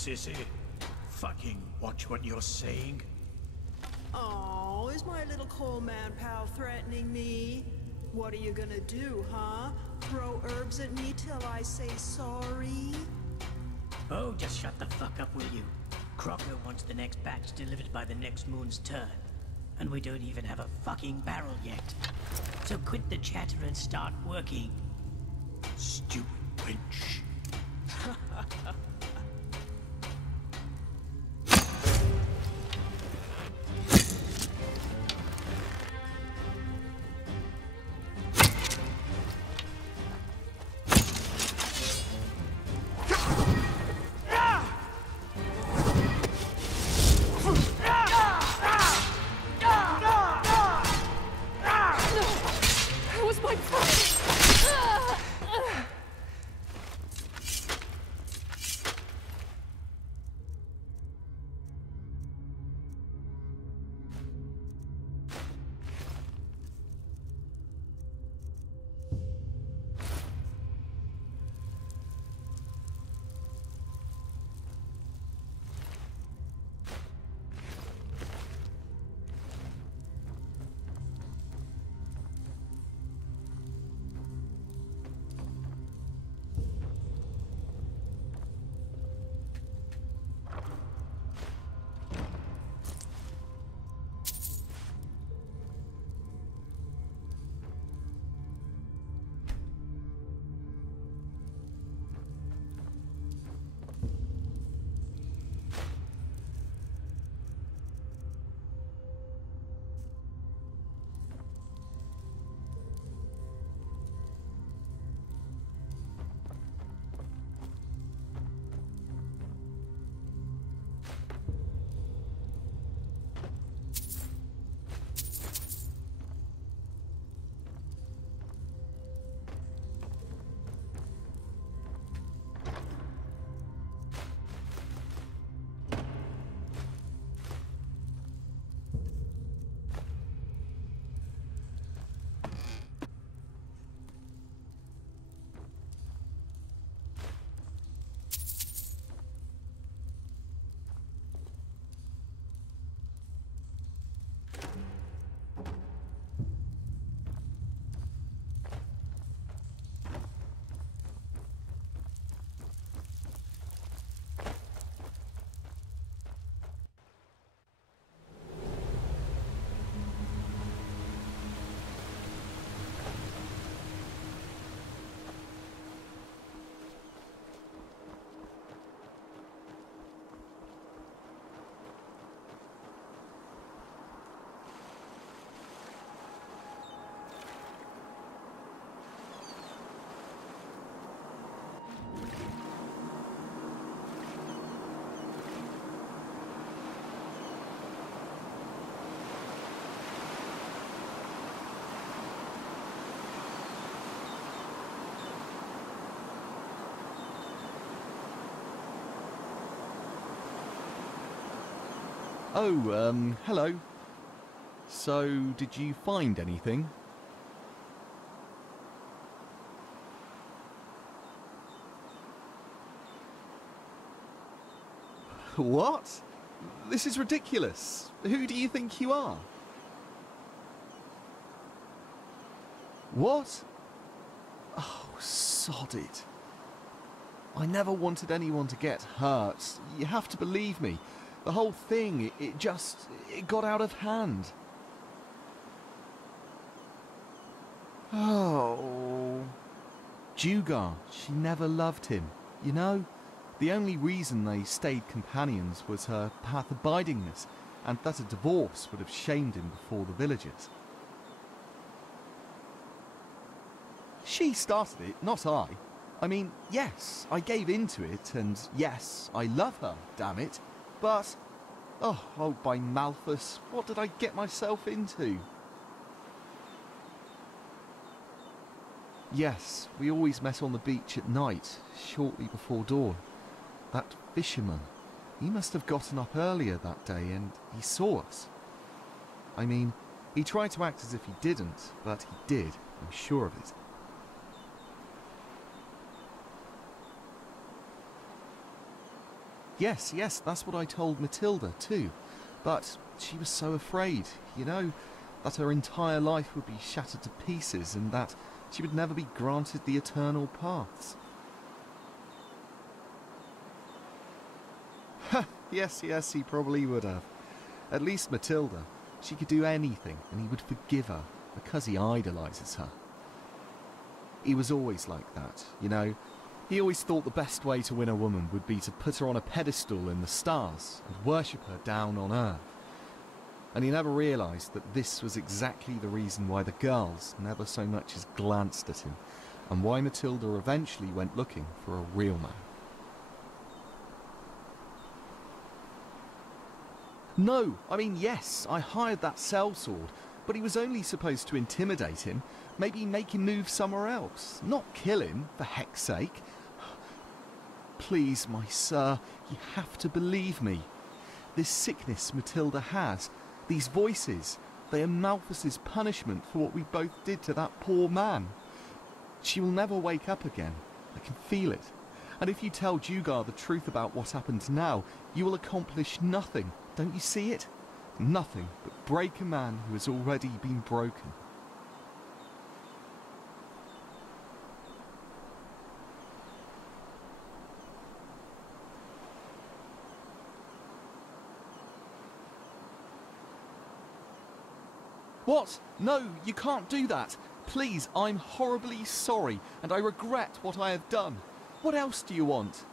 sissy. Fucking watch what you're saying. Oh, is my little coal man pal threatening me? What are you gonna do, huh? Throw herbs at me till I say sorry? Oh, just shut the fuck up, will you? Crocker wants the next batch delivered by the next moon's turn. And we don't even have a fucking barrel yet. So quit the chatter and start working. Stupid wench. Oh, hello. So, did you find anything? What? This is ridiculous. Who do you think you are? What? Oh, sod it. I never wanted anyone to get hurt. You have to believe me. The whole thing, it got out of hand. Oh. Jugar, she never loved him. You know, the only reason they stayed companions was her path-abidingness, and that a divorce would have shamed him before the villagers. She started it, not I. I mean, yes, I gave in to it, and yes, I love her, damn it. But, oh, by Malthus, what did I get myself into? Yes, we always met on the beach at night, shortly before dawn. That fisherman, he must have gotten up earlier that day and he saw us. I mean, he tried to act as if he didn't, but he did, I'm sure of it. Yes, that's what I told Matilda too. But she was so afraid, you know, that her entire life would be shattered to pieces and that she would never be granted the eternal paths. Yes, he probably would have. At least Matilda, she could do anything and he would forgive her because he idolises her. He was always like that, you know. He always thought the best way to win a woman would be to put her on a pedestal in the stars and worship her down on earth. And he never realised that this was exactly the reason why the girls never so much as glanced at him, and why Matilda eventually went looking for a real man. No, I mean, yes, I hired that sellsword, but he was only supposed to intimidate him, maybe make him move somewhere else, not kill him, for heck's sake. Please, my sir, you have to believe me. This sickness Matilda has, these voices, they are Malthus's punishment for what we both did to that poor man. She will never wake up again, I can feel it. And if you tell Dugar the truth about what happened now, you will accomplish nothing. Don't you see it? Nothing but break a man who has already been broken. What? No, you can't do that. Please, I'm horribly sorry, and I regret what I have done. What else do you want?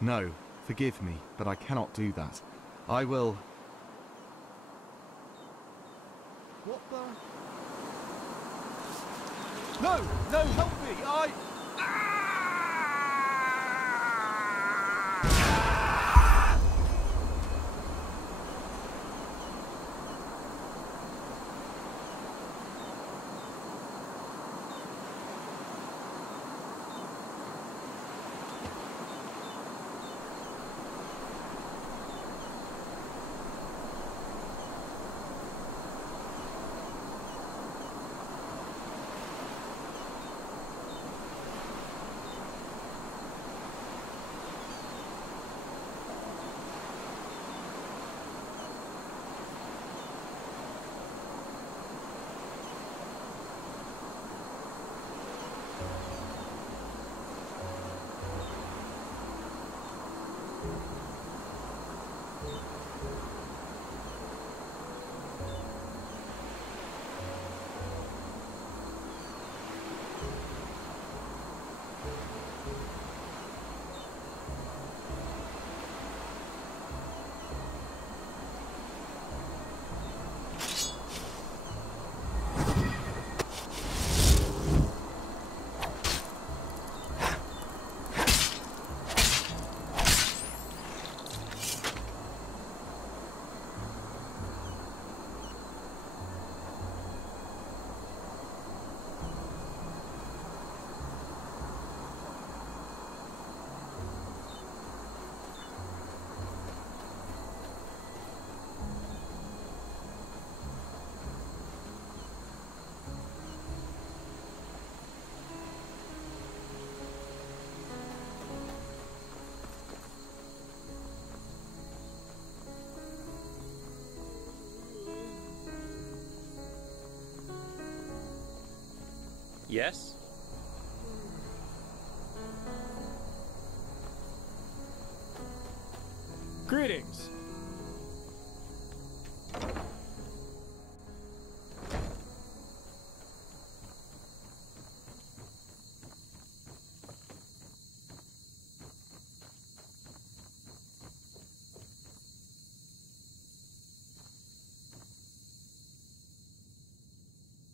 No, forgive me, but I cannot do that. I will... What the... No, help me! Yes? Greetings.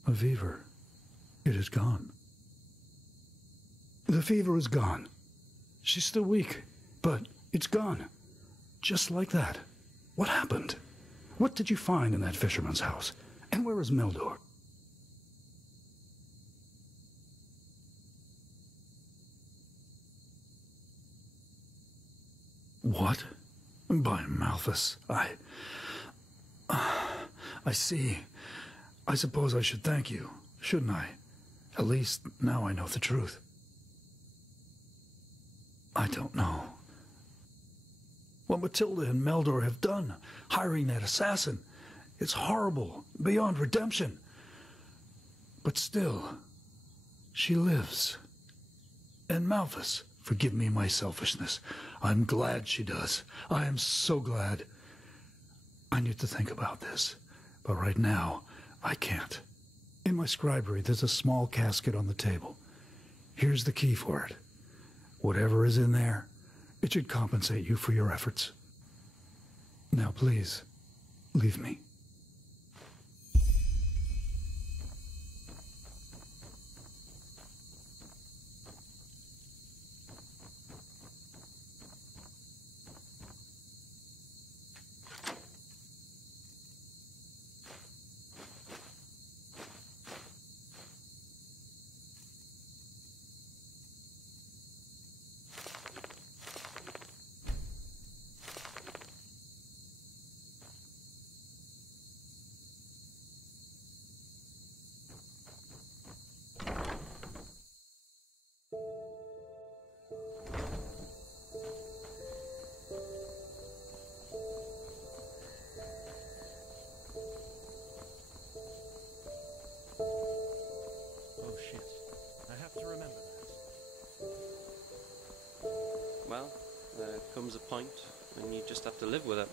A fever. It is gone. The fever is gone. She's still weak, but it's gone. Just like that. What happened? What did you find in that fisherman's house? And where is Meldor? What? By Malthus, I see. I suppose I should thank you, shouldn't I? At least now I know the truth. I don't know. What Matilda and Meldor have done, hiring that assassin, it's horrible, beyond redemption. But still, she lives. And Malthus, forgive me my selfishness, I'm glad she does. I am so glad. I need to think about this, but right now, I can't. In my scribery, there's a small casket on the table. Here's the key for it. Whatever is in there, it should compensate you for your efforts. Now, please, leave me. Oh shit. I have to remember that. Well, there comes a point when you just have to live with it.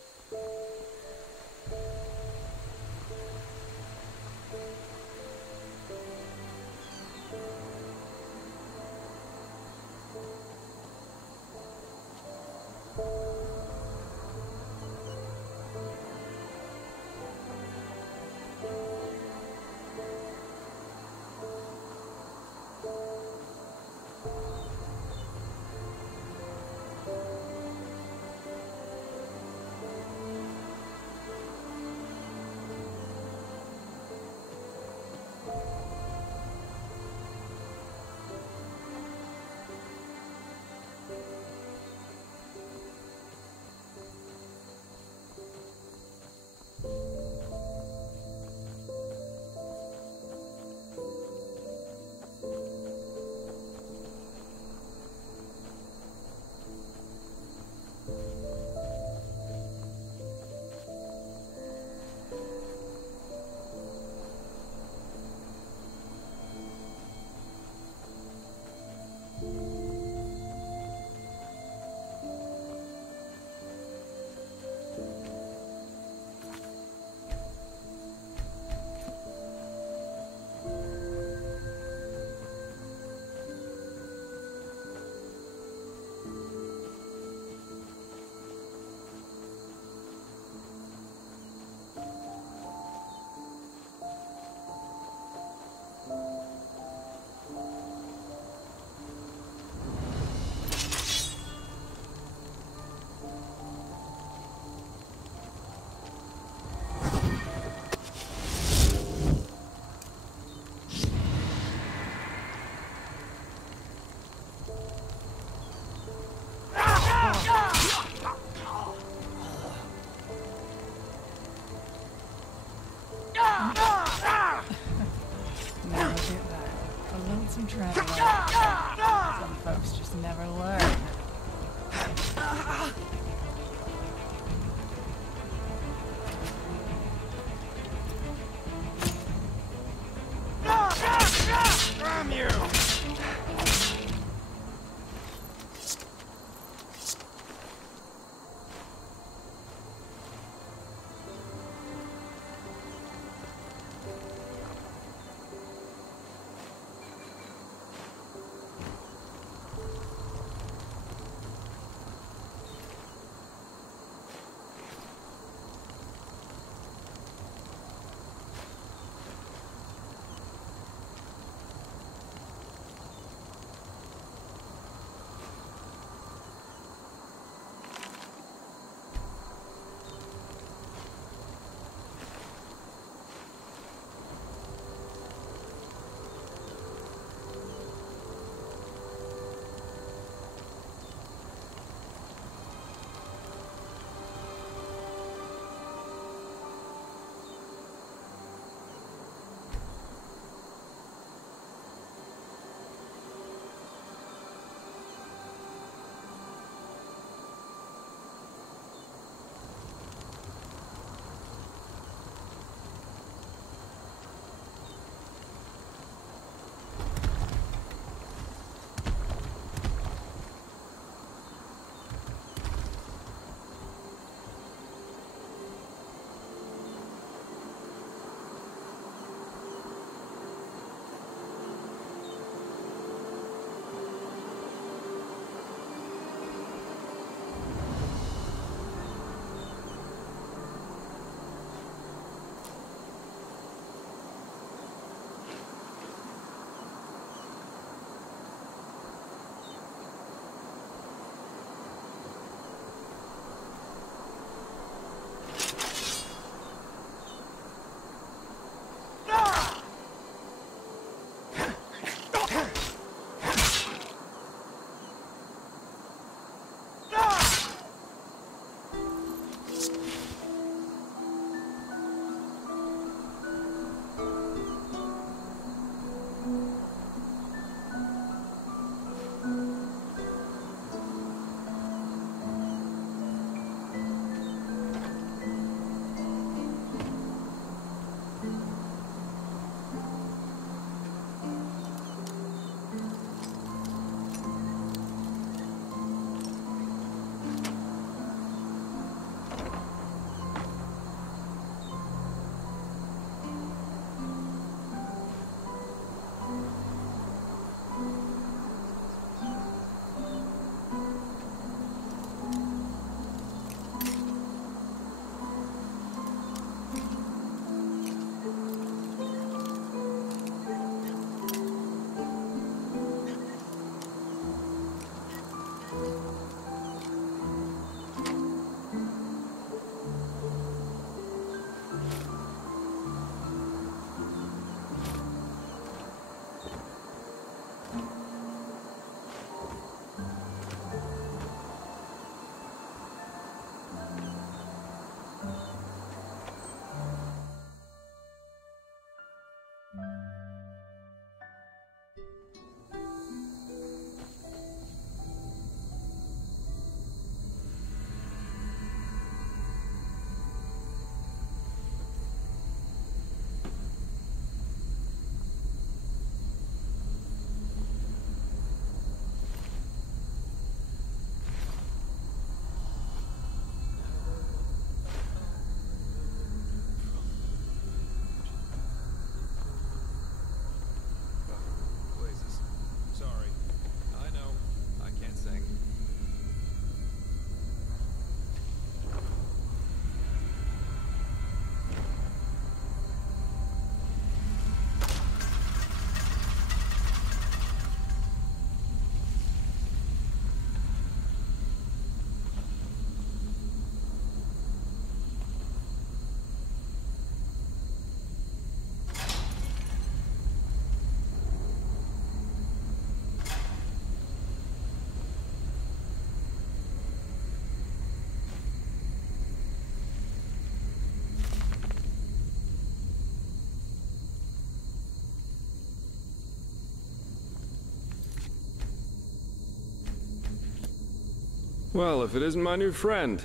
Well, if it isn't my new friend.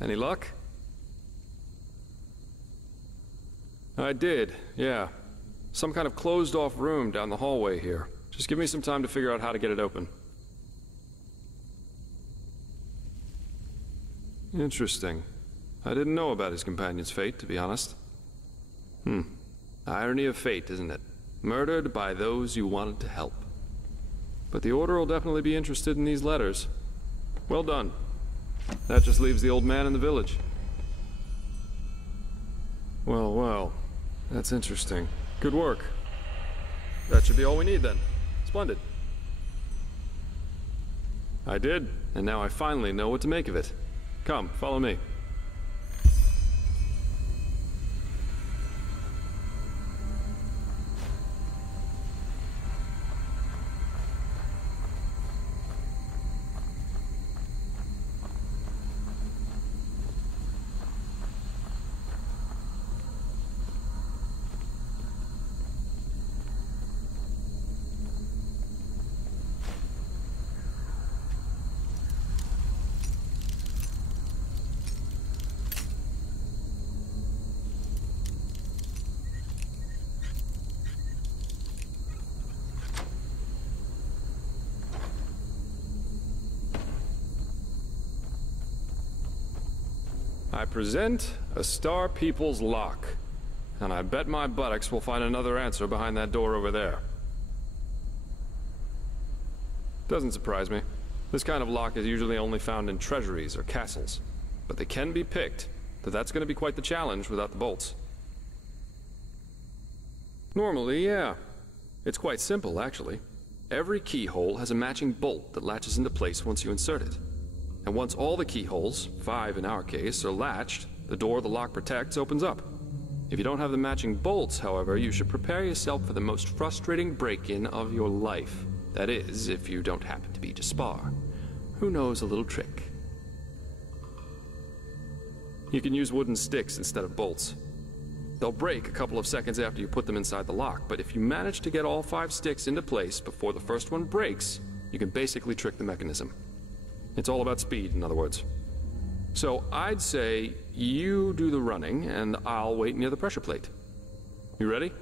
Any luck? I did, yeah. Some kind of closed-off room down the hallway here. Just give me some time to figure out how to get it open. Interesting. I didn't know about his companion's fate, to be honest. Irony of fate, isn't it? Murdered by those you wanted to help. But the Order will definitely be interested in these letters. Well done. That just leaves the old man in the village. Well, well. That's interesting. Good work. That should be all we need then. Splendid. I did, and now I finally know what to make of it. Come, follow me. I present a Star People's lock, and I bet my buttocks we'll find another answer behind that door over there. Doesn't surprise me. This kind of lock is usually only found in treasuries or castles, but they can be picked, though that's going to be quite the challenge without the bolts. Normally, yeah. It's quite simple, actually. Every keyhole has a matching bolt that latches into place once you insert it. And once all the keyholes, 5 in our case, are latched, the door the lock protects opens up. If you don't have the matching bolts, however, you should prepare yourself for the most frustrating break-in of your life. That is, if you don't happen to be Jaspar, who knows a little trick. You can use wooden sticks instead of bolts. They'll break a couple of seconds after you put them inside the lock, but if you manage to get all 5 sticks into place before the first one breaks, you can basically trick the mechanism. It's all about speed, in other words. So I'd say you do the running, and I'll wait near the pressure plate. You ready?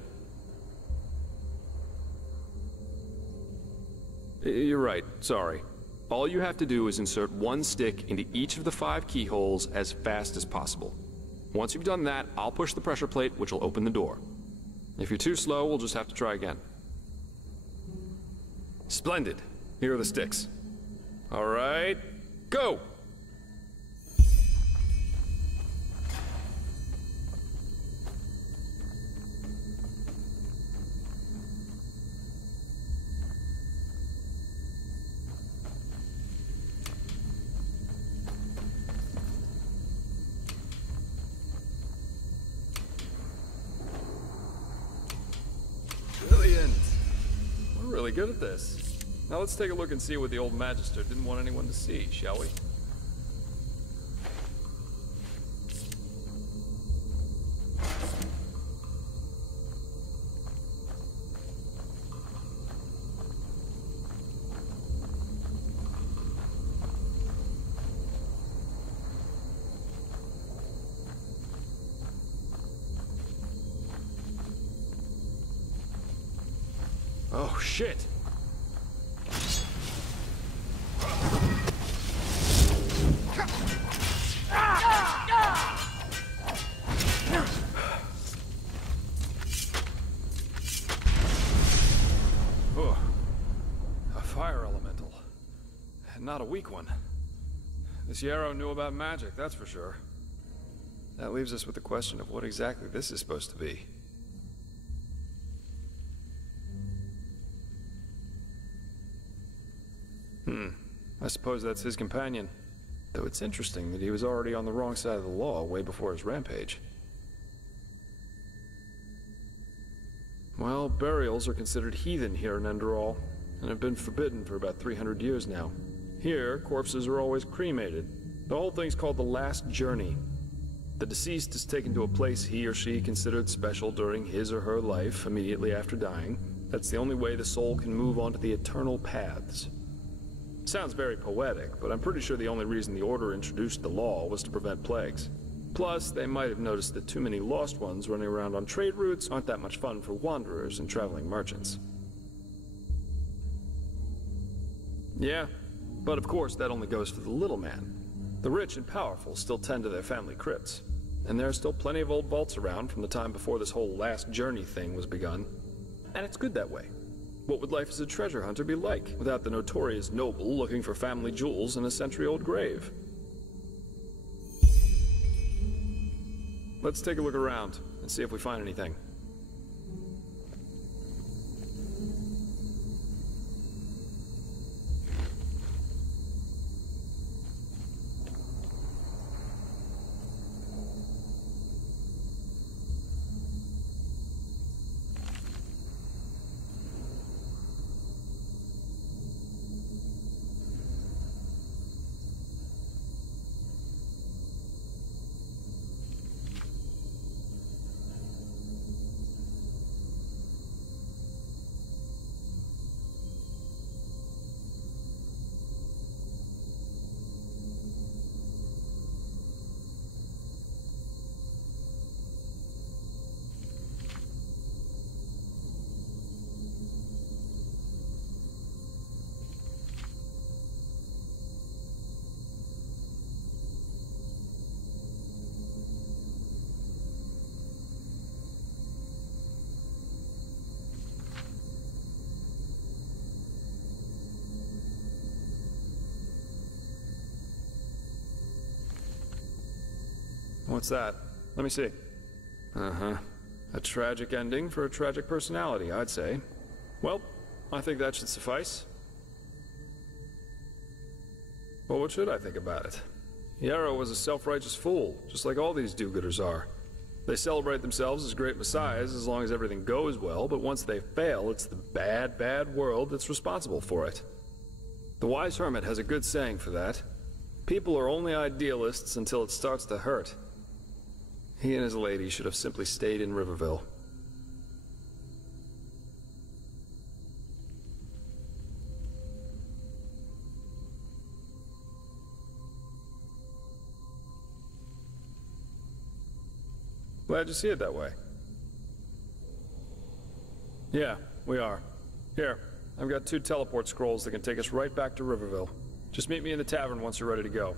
You're right, sorry. All you have to do is insert 1 stick into each of the 5 keyholes as fast as possible. Once you've done that, I'll push the pressure plate, which will open the door. If you're too slow, we'll just have to try again. Splendid. Here are the sticks. All right, go! Brilliant! We're really good at this. Now let's take a look and see what the old Magister didn't want anyone to see, shall we? Oh, shit! Oh, a fire elemental. Not a weak one. This Yarrow knew about magic, that's for sure. That leaves us with the question of what exactly this is supposed to be. I suppose that's his companion. Though it's interesting that he was already on the wrong side of the law way before his rampage. Well, burials are considered heathen here in Enderal, and have been forbidden for about 300 years now. Here, corpses are always cremated. The whole thing's called the Last Journey. The deceased is taken to a place he or she considered special during his or her life, immediately after dying. That's the only way the soul can move on to the eternal paths. Sounds very poetic, but I'm pretty sure the only reason the Order introduced the law was to prevent plagues. Plus, they might have noticed that too many lost ones running around on trade routes aren't that much fun for wanderers and traveling merchants. Yeah, but of course that only goes for the little man. The rich and powerful still tend to their family crypts, and there are still plenty of old vaults around from the time before this whole last journey thing was begun. And it's good that way. What would life as a treasure hunter be like without the notorious noble looking for family jewels in a century-old grave? Let's take a look around and see if we find anything. What's that? Let me see. Uh-huh. A tragic ending for a tragic personality, I'd say. Well, I think that should suffice. Well, what should I think about it? Yarrow was a self-righteous fool, just like all these do-gooders are. They celebrate themselves as great messiahs as long as everything goes well, but once they fail, it's the bad, bad world that's responsible for it. The wise hermit has a good saying for that. People are only idealists until it starts to hurt. He and his lady should have simply stayed in Riverville. Glad you see it that way. Yeah, we are. Here, I've got 2 teleport scrolls that can take us right back to Riverville. Just meet me in the tavern once you're ready to go.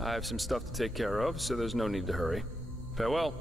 I have some stuff to take care of, so there's no need to hurry. Farewell.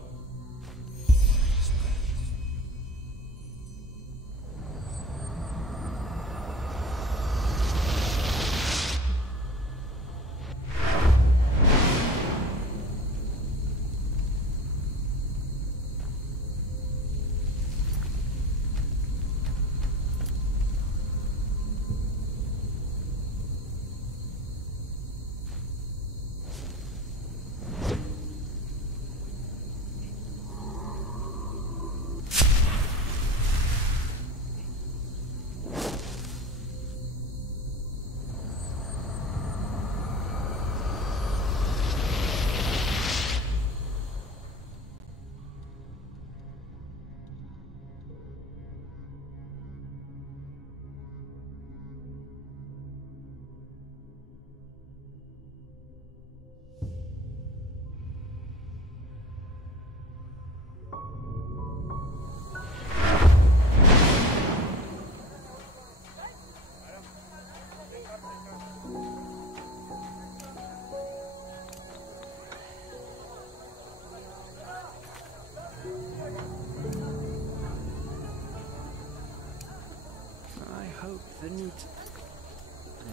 I hope the new...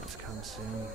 It's come soon.